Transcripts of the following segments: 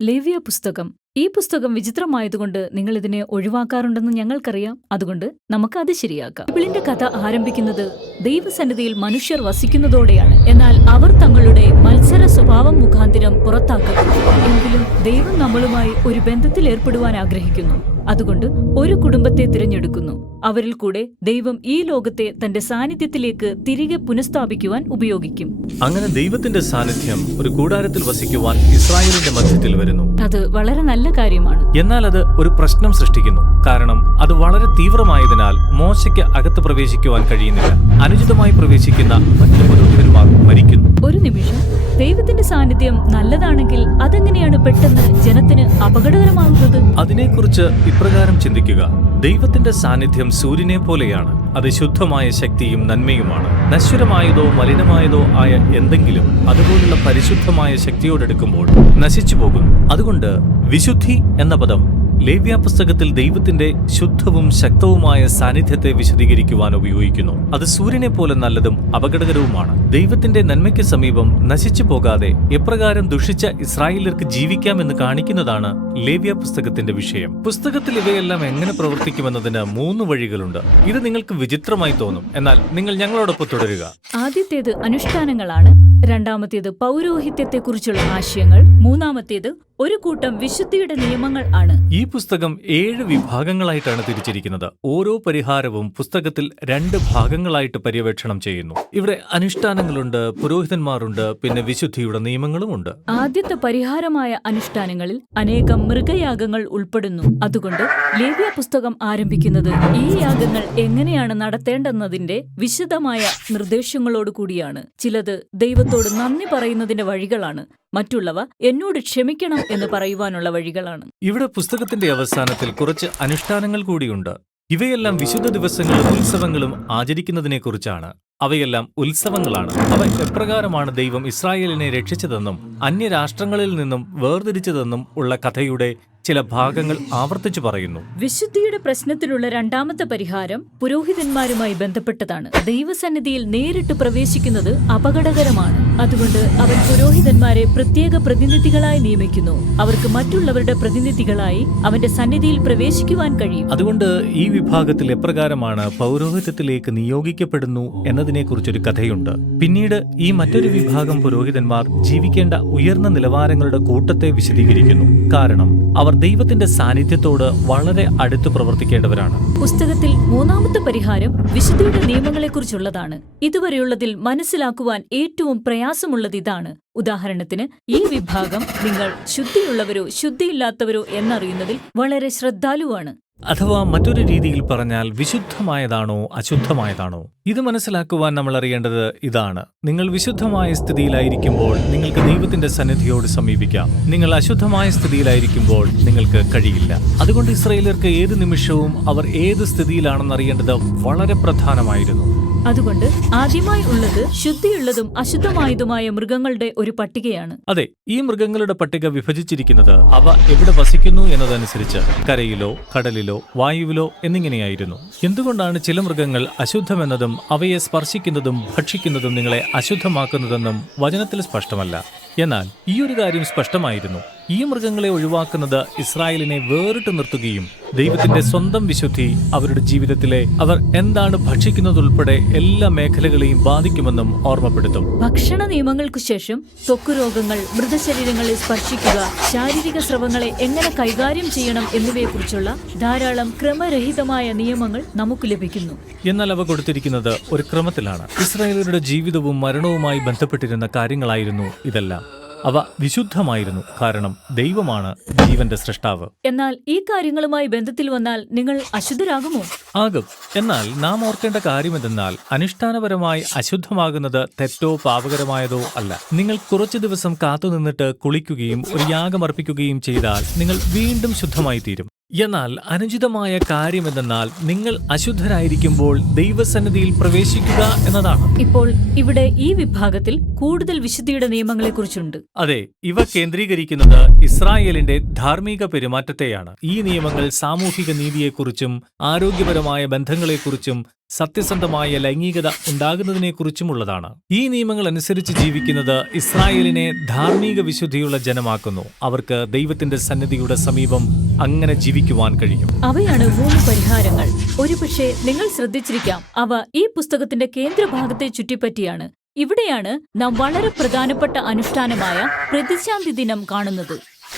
ലേവ്യ പുസ്തകം. ഈ പുസ്തകം വിചിത്രമായതുകൊണ്ട് നിങ്ങൾ ഇതിനെ ഒഴിവാക്കാറുണ്ടെന്ന് ഞങ്ങൾക്കറിയാം. അതുകൊണ്ട് നമുക്ക് അത് ശരിയാക്കാം. ബൈബിളിന്റെ കഥ ആരംഭിക്കുന്നത് ദൈവസന്നിധിയിൽ മനുഷ്യർ വസിക്കുന്നതോടെയാണ്. എന്നാൽ അവർ തങ്ങളുടെ മത്സര സ്വഭാവം മുഖാന്തിരം പുറത്താക്കപ്പെട്ടു. എങ്കിലും ദൈവം നമ്മളുമായി ഒരു ബന്ധത്തിൽ ഏർപ്പെടുവാൻ ആഗ്രഹിക്കുന്നു. അതുകൊണ്ട് ഒരു കുടുംബത്തെ തിരഞ്ഞെടുക്കുന്നു. അവരിൽ കൂടെ ദൈവം ഈ ലോകത്തെ തന്റെ സാന്നിധ്യത്തിലേക്ക് തിരികെ പുനഃസ്ഥാപിക്കുവാൻ ഉപയോഗിക്കും. അങ്ങനെ ദൈവത്തിന്റെ സാന്നിധ്യം ഒരു കൂടാരത്തിൽ വസിക്കുവാൻ ഇസ്രായേലിന്റെ മധ്യത്തിൽ വരുന്നു. അത് വളരെ നല്ല കാര്യമാണ്. എന്നാൽ അത് ഒരു പ്രശ്നം സൃഷ്ടിക്കുന്നു. കാരണം അത് വളരെ തീവ്രമായതിനാൽ മോശയ്ക്ക് അകത്ത് പ്രവേശിക്കുവാൻ കഴിയുന്നില്ല. അനുചിതമായി പ്രവേശിക്കുന്ന മറ്റു പുരോഹിതന്മാർ മരിക്കുന്നു. ഒരു നിമിഷം, ദൈവത്തിന്റെ സാന്നിധ്യം നല്ലതാണെങ്കിൽ അതെങ്ങനെയാണ് പെട്ടെന്ന് ജനത്തിന് അപകടകരമാകുന്നത്? അതിനെക്കുറിച്ച് ഇപ്രകാരം ചിന്തിക്കുക. ദൈവത്തിന്റെ സാന്നിധ്യം സൂര്യനെ പോലെയാണ്. അത് ശുദ്ധമായ ശക്തിയും നന്മയുമാണ്. നശ്വരമായതോ മലിനമായതോ ആയ എന്തെങ്കിലും അതുപോലുള്ള പരിശുദ്ധമായ ശക്തിയോടെടുക്കുമ്പോൾ നശിച്ചു പോകുന്നു. അതുകൊണ്ട് വിശുദ്ധി എന്ന പദം ലേവ്യ പുസ്തകത്തിൽ ദൈവത്തിന്റെ ശുദ്ധവും ശക്തവുമായ സാന്നിധ്യത്തെ വിശദീകരിക്കുവാൻ ഉപയോഗിക്കുന്നു. അത് സൂര്യനെ പോലെ നല്ലതും അപകടകരവുമാണ്. ദൈവത്തിന്റെ നന്മയ്ക്ക് സമീപം നശിച്ചു പോകാതെ എപ്രകാരം ദുഷിച്ച ഇസ്രായേലർക്ക് ജീവിക്കാമെന്ന് കാണിക്കുന്നതാണ് ലേവ്യ പുസ്തകത്തിന്റെ വിഷയം. പുസ്തകത്തിൽ ഇവയെല്ലാം എങ്ങനെ പ്രവർത്തിക്കുമെന്നതിന് 3 വഴികളുണ്ട്. ഇത് നിങ്ങൾക്ക് വിചിത്രമായി തോന്നും. എന്നാൽ നിങ്ങൾ ഞങ്ങളോടൊപ്പം തുടരുക. ആദ്യത്തേത് അനുഷ്ഠാനങ്ങളാണ്. രണ്ടാമത്തേത് പൗരോഹിത്യത്തെക്കുറിച്ചുള്ള ആശയങ്ങൾ. മൂന്നാമത്തേത് ഒരു കൂട്ടം വിശുദ്ധിയുടെ നിയമങ്ങൾ ആണ്. ഈ പുസ്തകം 7 വിഭാഗങ്ങളായിട്ടാണ് തിരിച്ചിരിക്കുന്നത്. ഓരോ പരിഹാരവും പുസ്തകത്തിൽ 2 ഭാഗങ്ങളായിട്ട് പര്യവേക്ഷണം ചെയ്യുന്നു. ഇവിടെ അനുഷ്ഠാനങ്ങളുണ്ട്, പുരോഹിതന്മാരുണ്ട്, പിന്നെ വിശുദ്ധിയുടെ നിയമങ്ങളുമുണ്ട്. ആദ്യത്തെ പരിഹാരമായ അനുഷ്ഠാനങ്ങളിൽ അനേകം മൃഗയാഗങ്ങൾ ഉൾപ്പെടുന്നു. അതുകൊണ്ട് ലേവ്യ പുസ്തകം ആരംഭിക്കുന്നത് ഈ യാഗങ്ങൾ എങ്ങനെയാണ് നടത്തേണ്ടെന്നതിന്റെ വിശദമായ നിർദ്ദേശങ്ങളോട് കൂടിയാണ്. ചിലത് ദൈവത്തോട് നന്ദി പറയുന്നതിന്റെ വഴികളാണ്. മറ്റുള്ളവ എന്നോട് ക്ഷമിക്കണം എന്ന് പറയുവാനുള്ള വഴികളാണ്. ഇവിടെ പുസ്തകത്തിന്റെ അവസാനത്തിൽ കുറച്ച് അനുഷ്ഠാനങ്ങൾ കൂടിയുണ്ട്. ഇവയെല്ലാം വിശുദ്ധ ദിവസങ്ങളും ഉത്സവങ്ങളും ആചരിക്കുന്നതിനെക്കുറിച്ചാണ്. അവയെല്ലാം ഉത്സവങ്ങളാണ്. അവ എപ്രകാരമാണ് ദൈവം ഇസ്രായേലിനെ രക്ഷിച്ചതെന്നും അന്യരാഷ്ട്രങ്ങളിൽ നിന്നും വേർതിരിച്ചതെന്നും ഉള്ള കഥയുടെ ചില ഭാഗങ്ങൾ ആവർത്തിച്ചു പറയുന്നു. വിശുദ്ധിയുടെ പ്രശ്നത്തിലുള്ള രണ്ടാമത്തെ പരിഹാരം പുരോഹിതന്മാരുമായി ബന്ധപ്പെട്ടതാണ്. ദൈവസന്നിധിയിൽ നേരിട്ട് പ്രവേശിക്കുന്നത് അപകടകരമാണ്. അതുകൊണ്ട് അവൻ പുരോഹിതന്മാരെ പ്രത്യേക പ്രതിനിധികളായി നിയമിക്കുന്നു. അവർക്ക് മറ്റുള്ളവരുടെ പ്രതിനിധികളായി അവന്റെ സന്നിധിയിൽ പ്രവേശിക്കുവാൻ കഴിയും. അതുകൊണ്ട് ഈ വിഭാഗത്തിൽ എപ്രകാരമാണ് പൗരോഹിത്യത്തിലേക്ക് നിയോഗിക്കപ്പെടുന്നു എന്നതിനെക്കുറിച്ചൊരു കഥയുണ്ട്. പിന്നീട് ഈ മറ്റൊരു വിഭാഗം പുരോഹിതന്മാർ ജീവിക്കേണ്ട ഉയർന്ന നിലവാരങ്ങളുടെ കൂട്ടത്തെ വിശദീകരിക്കുന്നു. കാരണം അവർ ദൈവത്തിന്റെ സാന്നിധ്യത്തോട് വളരെ അടുത്ത് പ്രവർത്തിക്കേണ്ടവരാണ്. പുസ്തകത്തിൽ മൂന്നാമത്തെ പരിഹാരം വിശുദ്ധിയുടെ നിയമങ്ങളെക്കുറിച്ചുള്ളതാണ്. ഇതുവരെയുള്ളതിൽ മനസ്സിലാക്കുവാൻ ഏറ്റവും പ്രയാസമുള്ളത് ഇതാണ്. ഉദാഹരണത്തിന്, ഈ വിഭാഗം നിങ്ങൾ ശുദ്ധിയുള്ളവരോ ശുദ്ധിയില്ലാത്തവരോ എന്നറിയുന്നതിൽ വളരെ ശ്രദ്ധാലുവാണ്. അഥവാ മറ്റൊരു രീതിയിൽ പറഞ്ഞാൽ വിശുദ്ധമായതാണോ അശുദ്ധമായതാണോ? ഇത് മനസ്സിലാക്കുവാൻ നമ്മൾ അറിയേണ്ടത് ഇതാണ്. നിങ്ങൾ വിശുദ്ധമായ സ്ഥിതിയിലായിരിക്കുമ്പോൾ നിങ്ങൾക്ക് ദൈവത്തിന്റെ സന്നിധിയോട് സമീപിക്കാം. നിങ്ങൾ അശുദ്ധമായ സ്ഥിതിയിലായിരിക്കുമ്പോൾ നിങ്ങൾക്ക് കഴിയില്ല. അതുകൊണ്ട് ഇസ്രായേലർക്ക് ഏത് നിമിഷവും അവർ ഏത് സ്ഥിതിയിലാണെന്നറിയേണ്ടത് വളരെ പ്രധാനമായിരുന്നു. അതുകൊണ്ട് ആദ്യമായി ഉള്ളത് ശുദ്ധിയുള്ളതും അശുദ്ധമായതുമായ മൃഗങ്ങളുടെ ഒരു പട്ടികയാണ്. അതെ, ഈ മൃഗങ്ങളുടെ പട്ടിക വിഭജിച്ചിരിക്കുന്നത് അവ എവിടെ വസിക്കുന്നു എന്നതനുസരിച്ച് കരയിലോ കടലിലോ വായുവിലോ എന്നിങ്ങനെയായിരുന്നു. എന്തുകൊണ്ടാണ് ചില മൃഗങ്ങൾ അശുദ്ധമെന്നതും അവയെ സ്പർശിക്കുന്നതും ഭക്ഷിക്കുന്നതും നിങ്ങളെ അശുദ്ധമാക്കുന്നതെന്നും വചനത്തിൽ സ്പഷ്ടമല്ല. എന്നാൽ ഈ ഒരു കാര്യം സ്പഷ്ടമായിരുന്നു. ഈ മൃഗങ്ങളെ ഒഴിവാക്കുന്നത് ഇസ്രായേലിനെ വേറിട്ട് നിർത്തുകയും ദൈവത്തിന്റെ സ്വന്തം വിശുദ്ധി അവരുടെ ജീവിതത്തിലെ അവർ എന്താണ് ഭക്ഷിക്കുന്നതുൾപ്പെടെ എല്ലാ മേഖലകളെയും ബാധിക്കുമെന്നും ഓർമ്മപ്പെടുത്തും. ഭക്ഷണ നിയമങ്ങൾക്കു ശേഷം ത്വക്ക് രോഗങ്ങൾ, മൃതശരീരങ്ങളെ സ്പർശിക്കുക, ശാരീരിക സ്രവങ്ങളെ എങ്ങനെ കൈകാര്യം ചെയ്യണം എന്നിവയെക്കുറിച്ചുള്ള ധാരാളം ക്രമരഹിതമായ നിയമങ്ങൾ നമുക്ക് ലഭിക്കുന്നു. എന്നാൽ അവ കൊടുത്തിരിക്കുന്നത് ഒരു ക്രമത്തിലാണ്. ഇസ്രായേലരുടെ ജീവിതവും മരണവുമായി ബന്ധപ്പെട്ടിരുന്ന കാര്യങ്ങളായിരുന്നു ഇതെല്ലാം. അവ വിശുദ്ധമായിരുന്നു, കാരണം ദൈവമാണ് ജീവന്റെ സൃഷ്ടാവ്. എന്നാൽ ഈ കാര്യങ്ങളുമായി ബന്ധത്തിൽ വന്നാൽ നിങ്ങൾ അശുദ്ധരാകുമോ? ആകും. എന്നാൽ നാം ഓർക്കേണ്ട കാര്യമെന്തെന്നാൽ അനുഷ്ഠാനപരമായി അശുദ്ധമാകുന്നത് തെറ്റോ പാപകരമായതോ അല്ല. നിങ്ങൾ കുറച്ചു ദിവസം കാത്തുനിന്നിട്ട് കുളിക്കുകയും ഒരു യാഗമർപ്പിക്കുകയും ചെയ്താൽ നിങ്ങൾ വീണ്ടും ശുദ്ധമായി തീരും. എന്നാൽ അനുചിതമായ കാര്യമെന്തെന്നാൽ നിങ്ങൾ അശുദ്ധരായിരിക്കുമ്പോൾ ദൈവസന്നിധിയിൽ പ്രവേശിക്കുക എന്നതാണ്. ഇപ്പോൾ ഇവിടെ ഈ വിഭാഗത്തിൽ കൂടുതൽ വിശുദ്ധിയുടെ നിയമങ്ങളെക്കുറിച്ചുണ്ട്. അതെ, ഇവ കേന്ദ്രീകരിക്കുന്നത് ഇസ്രായേലിന്റെ ധാർമ്മിക പെരുമാറ്റത്തെയാണ്. ഈ നിയമങ്ങൾ സാമൂഹിക നീതിയെക്കുറിച്ചും ആരോഗ്യപരമായ ബന്ധങ്ങളെക്കുറിച്ചും സത്യസന്ധമായ ലൈംഗികത ഉണ്ടാകുന്നതിനെക്കുറിച്ചുമുള്ളതാണ്. ഈ നിയമങ്ങൾ അനുസരിച്ച് ജീവിക്കുന്നത് ഇസ്രായേലിനെ ധാർമ്മിക വിശുദ്ധിയുള്ള ജനമാക്കുന്നു. അവർക്ക് ദൈവത്തിന്റെ സന്നിധിയുടെ സമീപം അങ്ങനെ ജീവിക്കുവാൻ കഴിയും. അവയാണ് 3 പരിഹാരങ്ങൾ. ഒരുപക്ഷെ നിങ്ങൾ ശ്രദ്ധിച്ചിരിക്കാം, അവ ഈ പുസ്തകത്തിന്റെ കേന്ദ്രഭാഗത്തെ ചുറ്റിപ്പറ്റിയാണ്. ഇവിടെയാണ് നാം വളരെ പ്രധാനപ്പെട്ട അനുഷ്ഠാനമായ പ്രതിശാന്തി ദിനം കാണുന്നത്.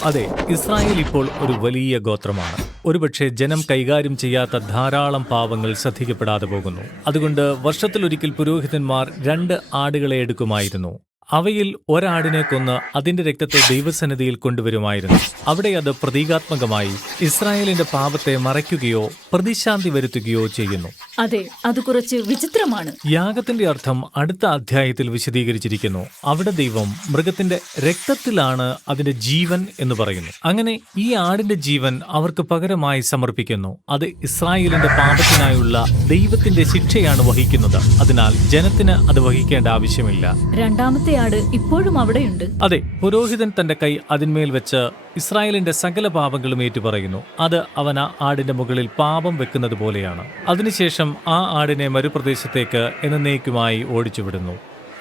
അതെ, ഇസ്രായേൽ ഇപ്പോൾ ഒരു വലിയ ഗോത്രമാണ്. ഒരുപക്ഷെ ജനം കൈകാര്യം ചെയ്യാത്ത ധാരാളം പാവങ്ങൾ ശ്രദ്ധിക്കപ്പെടാതെ പോകുന്നു. അതുകൊണ്ട് വർഷത്തിലൊരിക്കൽ പുരോഹിതന്മാർ 2 ആടുകളെ എടുക്കുമായിരുന്നു. അവയിൽ ഒരാടിനെ കൊന്ന് അതിന്റെ രക്തത്തെ ദൈവസന്നിധിയിൽ കൊണ്ടുവരുമായിരുന്നു. അവിടെ അത് പ്രതീകാത്മകമായി ഇസ്രായേലിന്റെ പാപത്തെ മറയ്ക്കുകയോ പ്രതിശാന്തി വരുത്തുകയോ ചെയ്യുന്നു. അതെ, അത് കുറച്ച് വിചിത്രമാണ്. യാഗത്തിന്റെ അർത്ഥം അടുത്ത അധ്യായത്തിൽ വിശദീകരിച്ചിരിക്കുന്നു. അവിടെ ദൈവം മൃഗത്തിന്റെ രക്തത്തിലാണ് അതിന്റെ ജീവൻ എന്ന് പറയുന്നു. അങ്ങനെ ഈ ആടിന്റെ ജീവൻ അവർക്ക് പകരമായി സമർപ്പിക്കുന്നു. അത് ഇസ്രായേലിന്റെ പാപത്തിനായുള്ള ദൈവത്തിന്റെ ശിക്ഷയാണ് വഹിക്കുന്നത്. അതിനാൽ ജനത്തിന് അത് വഹിക്കേണ്ട ആവശ്യമില്ല. രണ്ടാമത്തെ ആട് ഇപ്പോഴും അവിടെയുണ്ട്. അതെ, പുരോഹിതൻ തന്റെ കൈ അതിന്മേൽ വെച്ച് ഇസ്രായേലിന്റെ സകല പാപങ്ങളും ഏറ്റുപറയുന്നു. അത് അവൻ ആ ആടിന്റെ മുകളിൽ പാപം വെക്കുന്നത് പോലെയാണ്. അതിനുശേഷം ആ ആടിനെ മരുപ്രദേശത്തേക്ക് എന്നേക്കുമായി ഓടിച്ചുവിടുന്നു.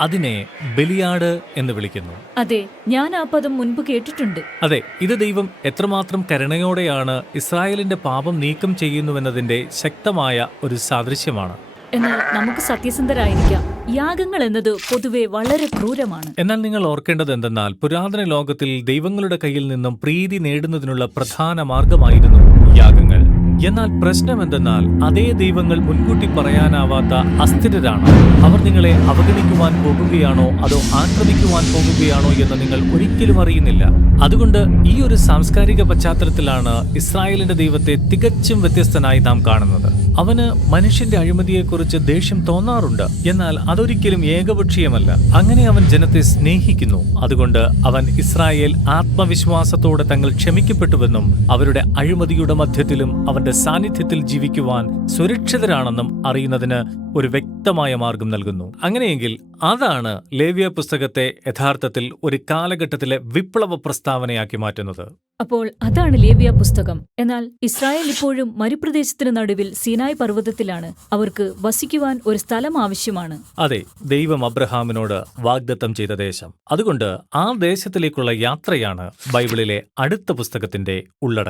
അതിനെ ബലിയാട് എന്ന് വിളിക്കുന്നു. അതെ, ഞാൻ ആ പദം മുൻപ് കേട്ടിട്ടുണ്ട്. അതെ, ഇത് ദൈവം എത്രമാത്രം കരുണയോടെയാണ് ഇസ്രായേലിന്റെ പാപം നീക്കം ചെയ്യുന്നുവെന്നതിന്റെ ശക്തമായ ഒരു സാദൃശ്യമാണ്. എന്നാൽ നമുക്ക് സത്യസന്ധരായിരിക്കാം. യാഗങ്ങൾ എന്നത് പൊതുവെ വളരെ ക്രൂരമാണ്. എന്നാൽ നിങ്ങൾ ഓർക്കേണ്ടത് എന്തെന്നാൽ പുരാതന ലോകത്തിൽ ദൈവങ്ങളുടെ കയ്യിൽ നിന്നും പ്രീതി നേടുന്നതിനുള്ള പ്രധാന മാർഗമായിരുന്നു യാഗങ്ങൾ. എന്നാൽ പ്രശ്നം എന്തെന്നാൽ അതേ ദൈവങ്ങൾ മുൻകൂട്ടി പറയാനാവാത്ത അസ്ഥിരരാണ്. അവർ നിങ്ങളെ അവഗണിക്കുവാൻ പോകുകയാണോ അതോ ആക്രമിക്കുവാൻ പോകുകയാണോ എന്ന് നിങ്ങൾ ഒരിക്കലും അറിയുന്നില്ല. അതുകൊണ്ട് ഈ ഒരു സാംസ്കാരിക പശ്ചാത്തലത്തിലാണ് ഇസ്രായേലിന്റെ ദൈവത്തെ തികച്ചും വ്യത്യസ്തനായി നാം കാണുന്നത്. അവന് മനുഷ്യന്റെ അഴിമതിയെക്കുറിച്ച് ദേഷ്യം തോന്നാറുണ്ട്, എന്നാൽ അതൊരിക്കലും ഏകപക്ഷീയമല്ല. അങ്ങനെ അവൻ ജനത്തെ സ്നേഹിക്കുന്നു. അതുകൊണ്ട് അവൻ ഇസ്രായേൽ ആത്മവിശ്വാസത്തോടെ തങ്ങൾ ക്ഷമിക്കപ്പെട്ടുവെന്നും അവരുടെ അഴിമതിയുടെ മധ്യത്തിലും അവന്റെ സാന്നിധ്യത്തിൽ ജീവിക്കുവാൻ സുരക്ഷിതരാണെന്നും അറിയുന്നതിന് ഒരു വ്യക്തമായ മാർഗം നൽകുന്നു. അങ്ങനെയെങ്കിൽ അതാണ് ലേവ്യ പുസ്തകത്തെ യഥാർത്ഥത്തിൽ ഒരു കാലഘട്ടത്തിലെ വിപ്ലവ പ്രസ്താവനയാക്കി മാറ്റുന്നത്. അപ്പോൾ അതാണ് ലേവ്യ പുസ്തകം. എന്നാൽ ഇസ്രായേൽ ഇപ്പോഴും മരുപ്രദേശത്തിന് നടുവിൽ സീനായ് പർവ്വതത്തിലാണ്. അവർക്ക് വസിക്കുവാൻ ഒരു സ്ഥലം ആവശ്യമാണ്. അതെ, ദൈവം അബ്രഹാമിനോട് വാഗ്ദത്തം ചെയ്ത ദേശം. അതുകൊണ്ട് ആ ദേശത്തിലേക്കുള്ള യാത്രയാണ് ബൈബിളിലെ അടുത്ത പുസ്തകത്തിന്റെ ഉള്ളടക്കം.